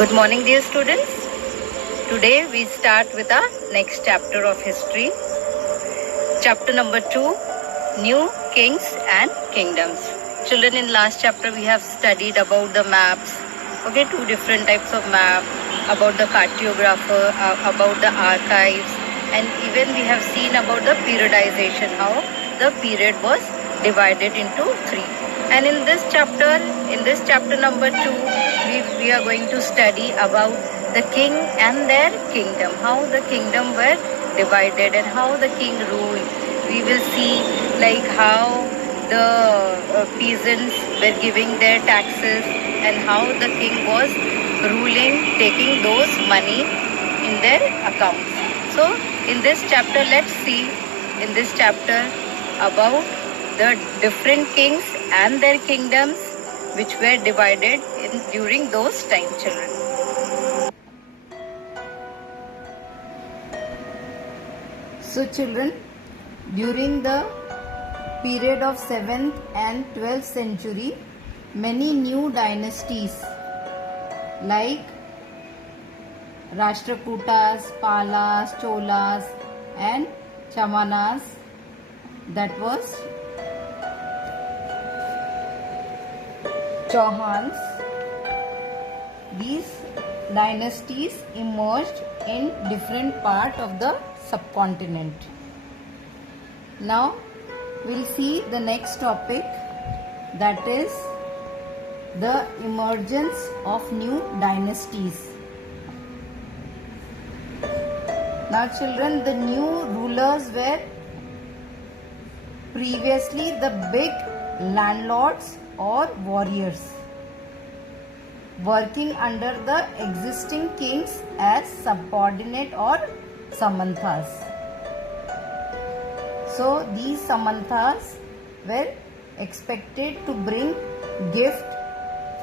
Good morning, dear students. Today we start with the next chapter of history. Chapter number 2, New Kings and Kingdoms. Children, in last chapter we have studied about the maps. Okay, two different types of map, about the cartographer, about the archives, and even we have seen about the periodization, how the period was divided into three. And in this chapter number 2, we are going to study about the king and their kingdom, how the kingdom were divided and how the king ruled. We will see like how the peasants were giving their taxes and how the king was ruling, taking those money in their accounts. So in this chapter, let's see in this chapter about the different kings and their kingdoms which were divided during those time, children. So children, during the period of 7th and 12th century, many new dynasties like Rashtrakutas, Palas, Cholas and Chamanas, that was Chauhans, these dynasties emerged in different part of the subcontinent. Now we'll see the next topic, that is the emergence of new dynasties. Now children, the new rulers were previously the big landlords or warriors, working under the existing kings as subordinate or samanthas. So these samanthas were expected to bring gift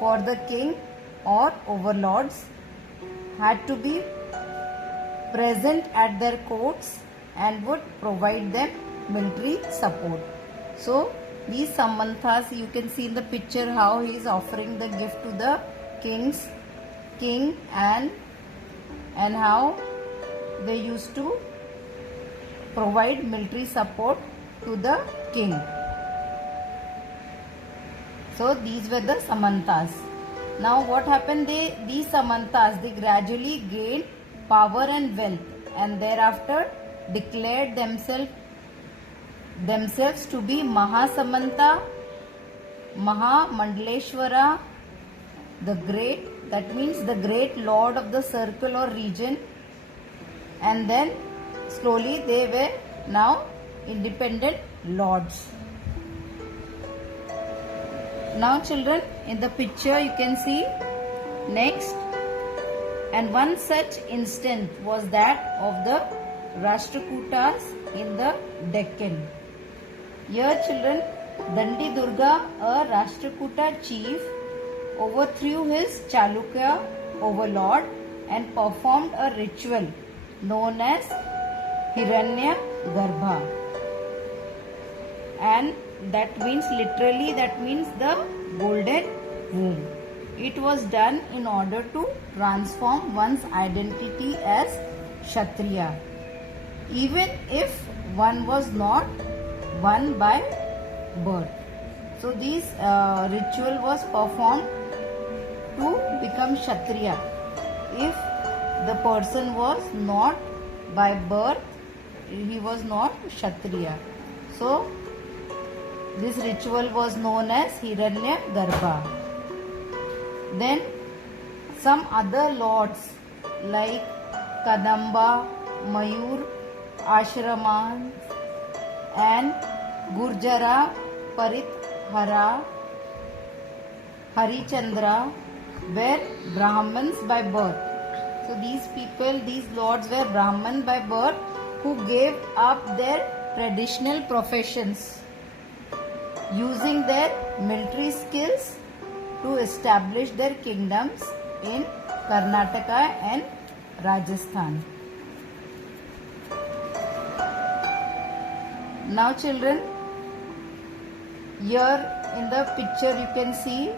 for the king or overlords, had to be present at their courts and would provide them military support. So these samanthas, you can see in the picture how he is offering the gift to the king and how they used to provide military support to the king. So these were the samanthas. Now what happened? These samanthas, they gradually gained power and wealth and thereafter declared themselves to be Mahasamanta, Mahamandaleshwara, the great, that means the great lord of the circle or region, and then slowly they were now independent lords. Now children, in the picture you can see next, and one such instance was that of the Rashtrakutas in the Deccan. Here children, Dandi Durga, a Rashtrakuta chief, overthrew his Chalukya overlord and performed a ritual known as Hiranya Garbha. And that means, literally, that means the golden womb. It was done in order to transform one's identity as Kshatriya, even if one was not one by birth. So this ritual was performed to become Kshatriya. If the person was not by birth, he was not Kshatriya. So this ritual was known as Hiranya Garbha. Then some other lords like Kadamba, Mayur, Ashraman and Gurjara, Parithara, Harichandra were Brahmins by birth. So these people, these lords were Brahman by birth, who gave up their traditional professions, using their military skills to establish their kingdoms in Karnataka and Rajasthan. Now children, here in the picture you can see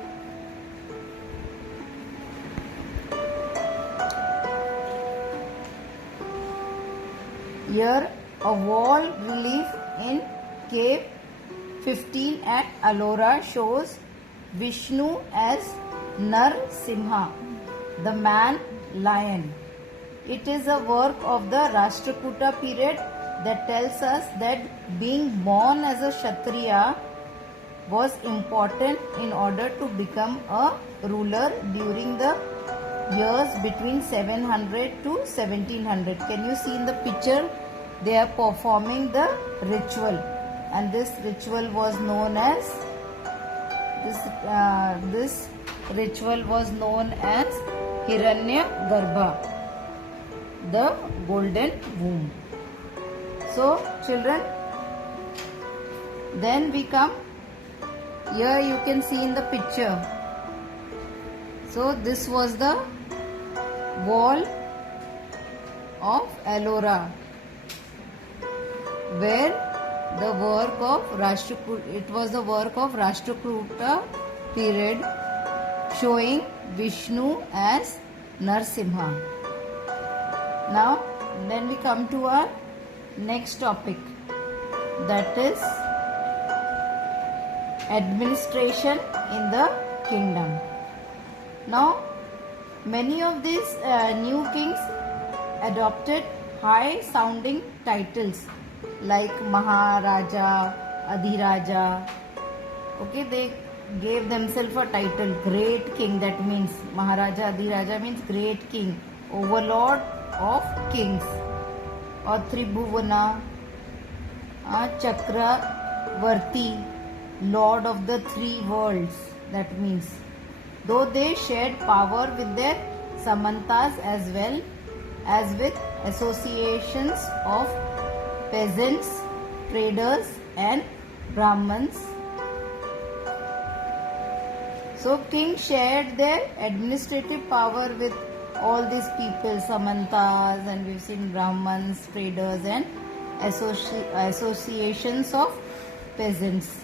Here a wall relief in cave 15 at Ellora shows Vishnu as Nar Simha, the man lion. It is a work of the Rashtrakuta period that tells us that being born as a Kshatriya was important in order to become a ruler during the years between 700 to 1700. Can you see in the picture? They are performing the ritual, and this ritual was known as Hiranya Garbha, the golden womb. So children, then we come here. You can see in the picture. So this was the wall of Ellora, where the work of Rashtrakuta period, showing Vishnu as Narsimha. Now then we come to our next topic, that is administration in the kingdom. Now many of these new kings adopted high sounding titles like Maharaja, Adhiraja. Okay, they gave themselves a title, great king. That means Maharaja, Adhiraja means great king, overlord of kings. Or Tribhuvana, Chakravarti, lord of the three worlds. That means, though they shared power with their Samantas as well as with associations of peasants, traders and Brahmins. So kings shared their administrative power with all these people, Samantas, and we've seen Brahmins, traders and associations of peasants.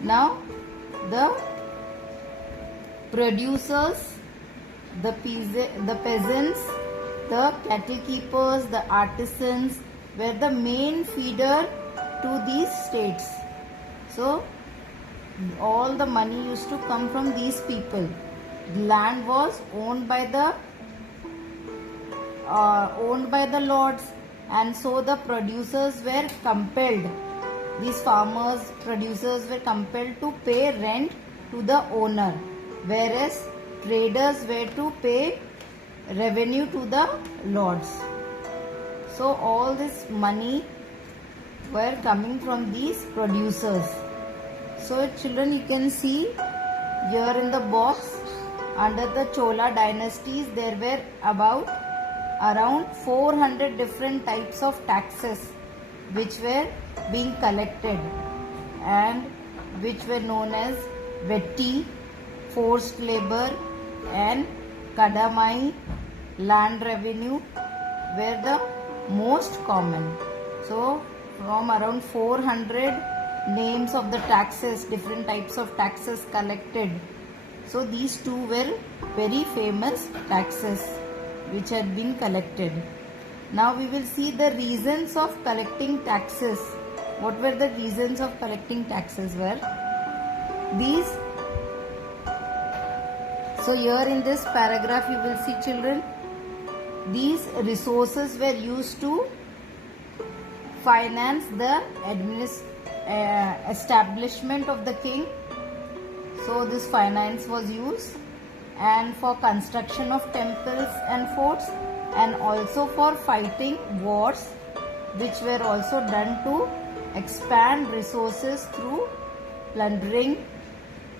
Now the producers, the peasants, the cattle keepers, the artisans were the main feeder to these states. So all the money used to come from these people. The land was owned by the lords, and so the producers were compelled. These producers were compelled to pay rent to the owner, whereas traders were to pay revenue to the lords. So all this money were coming from these producers. So children, you can see here in the box, under the Chola dynasties there were around 400 different types of taxes which were being collected, and which were known as Vetti, forced labor, and Kadamai, land revenue, were the most common. So from around 400 names of the taxes, different types of taxes collected. So these two were very famous taxes which had been collected. Now we will see the reasons of collecting taxes. What were the reasons of collecting taxes were these? So here in this paragraph you will see, children, these resources were used to finance the establishment of the king. So this finance was used, and for construction of temples and forts, and also for fighting wars, which were also done to expand resources through plundering,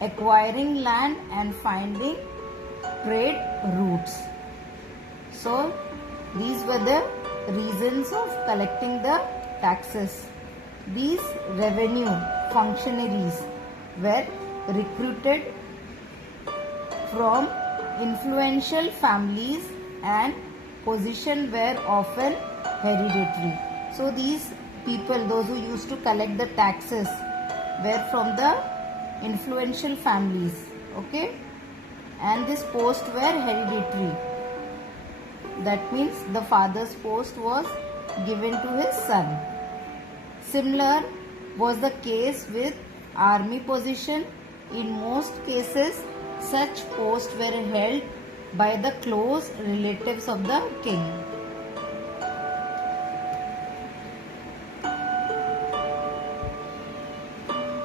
acquiring land and finding trade routes. So these were the reasons of collecting the taxes. These revenue functionaries were recruited from influential families, and position were often hereditary. So these people, those who used to collect the taxes, were from the influential families, okay, and this post were hereditary. That means the father's post was given to his son. Similar was the case with army position. In most cases, such posts were held by the close relatives of the king.